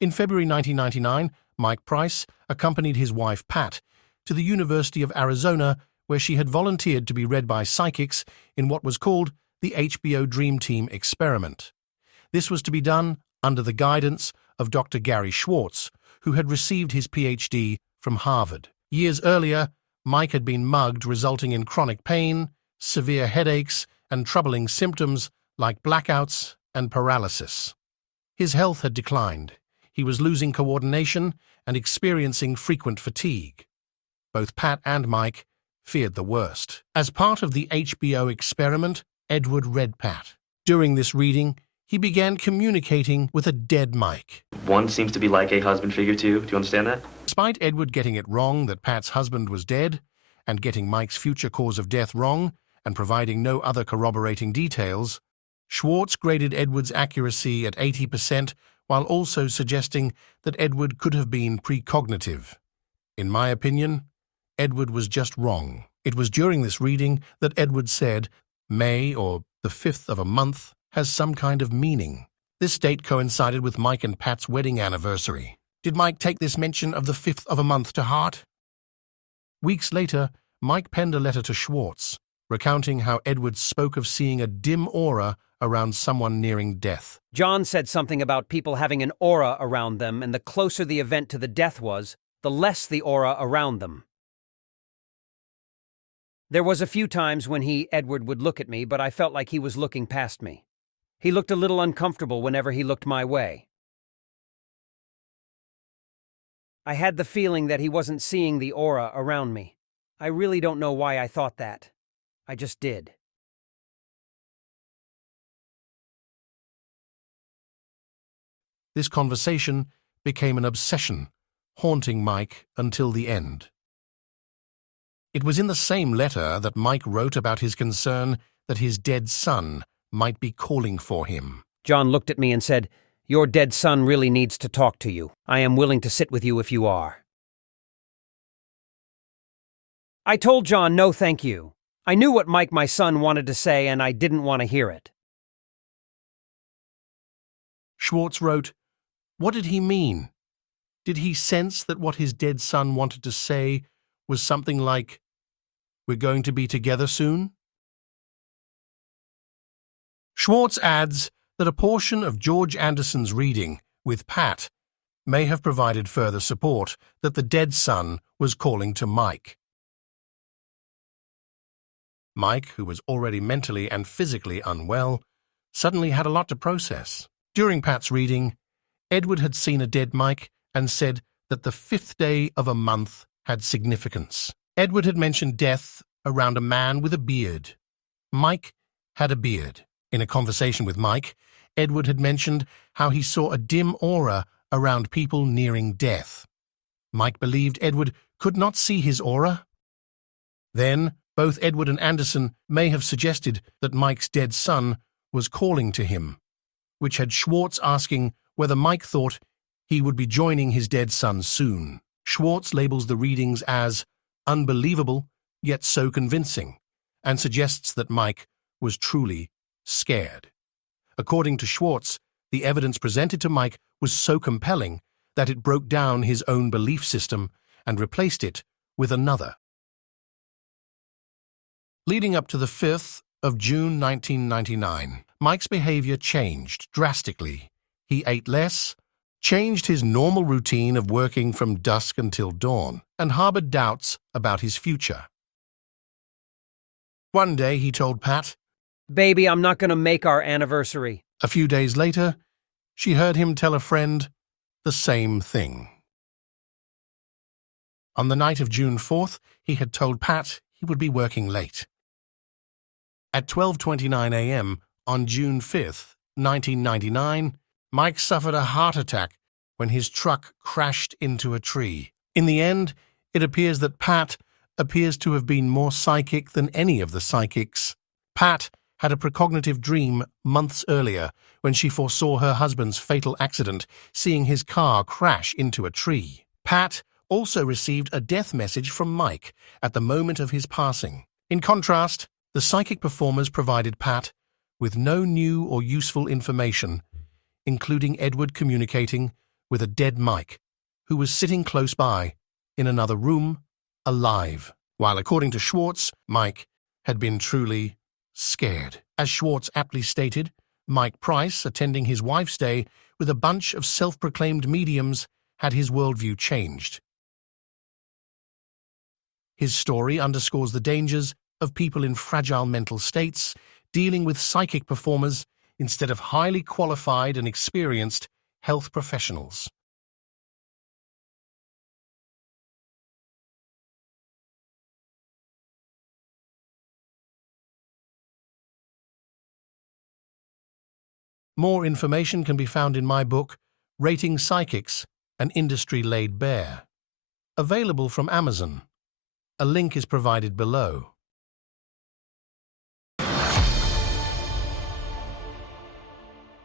In February 1999, Mike Price accompanied his wife Pat to the University of Arizona, where she had volunteered to be read by psychics in what was called the HBO Dream-Team Experiment. This was to be done under the guidance of Dr. Gary Schwartz, who had received his PhD from Harvard. Years earlier, Mike had been mugged, resulting in chronic pain, severe headaches, and troubling symptoms like blackouts and paralysis. His health had declined. He was losing coordination and experiencing frequent fatigue. Both Pat and Mike feared the worst. As part of the HBO experiment, Edward read Pat. During this reading, he began communicating with a dead Mike. One seems to be like a husband figure too. Do you understand that? Despite Edward getting it wrong that Pat's husband was dead, and getting Mike's future cause of death wrong, and providing no other corroborating details, Schwartz graded Edward's accuracy at 80%, while also suggesting that Edward could have been precognitive. In my opinion, Edward was just wrong. It was during this reading that Edward said, May, or the 5th of a month, has some kind of meaning. This date coincided with Mike and Pat's wedding anniversary. Did Mike take this mention of the 5th of a month to heart? Weeks later, Mike penned a letter to Schwartz, recounting how Edward spoke of seeing a dim aura around someone nearing death. John said something about people having an aura around them, and the closer the event to the death was, the less the aura around them. There was a few times when Edward, would look at me, but I felt like he was looking past me. He looked a little uncomfortable whenever he looked my way. I had the feeling that he wasn't seeing the aura around me. I really don't know why I thought that. I just did. This conversation became an obsession, haunting Mike until the end. It was in the same letter that Mike wrote about his concern that his dead son might be calling for him. John looked at me and said, "Your dead son really needs to talk to you. I am willing to sit with you if you are." I told John no thank you. I knew what Mike, my son, wanted to say, and I didn't want to hear it. Schwartz wrote, "What did he mean? Did he sense that what his dead son wanted to say was something like, 'We're going to be together soon'?" Schwartz adds that a portion of George Anderson's reading with Pat may have provided further support that the dead son was calling to Mike. Mike, who was already mentally and physically unwell, suddenly had a lot to process. During Pat's reading, Edward had seen a dead Mike and said that the 5th day of a month had significance. Edward had mentioned death around a man with a beard. Mike had a beard. In a conversation with Mike, Edward had mentioned how he saw a dim aura around people nearing death. Mike believed Edward could not see his aura. Then, both Edward and Anderson may have suggested that Mike's dead son was calling to him, which had Schwartz asking whether Mike thought he would be joining his dead son soon. Schwartz labels the readings as unbelievable, yet so convincing, and suggests that Mike was truly scared. According to Schwartz, the evidence presented to Mike was so compelling that it broke down his own belief system and replaced it with another. Leading up to the 5th of June 1999, Mike's behavior changed drastically. He ate less, changed his normal routine of working from dusk until dawn, and harbored doubts about his future. One day he told Pat, "Baby, I'm not going to make our anniversary." A few days later, she heard him tell a friend the same thing. On the night of June 4th, he had told Pat he would be working late. At 12:29 a.m. on June 5th, 1999, Mike suffered a heart attack when his truck crashed into a tree. In the end, it appears that Pat appears to have been more psychic than any of the psychics. Pat had a precognitive dream months earlier when she foresaw her husband's fatal accident, seeing his car crash into a tree. Pat also received a death message from Mike at the moment of his passing. In contrast, the psychic performers provided Pat with no new or useful information, including Edward communicating with a dead Mike, who was sitting close by, in another room, alive, while according to Schwartz, Mike had been truly scared. As Schwartz aptly stated, Mike Price, attending his wife's day with a bunch of self-proclaimed mediums, had his worldview changed. His story underscores the dangers of people in fragile mental states dealing with psychic performers instead of highly qualified and experienced health professionals. More information can be found in my book, Rating Psychics, An Industry Laid Bare, available from Amazon. A link is provided below.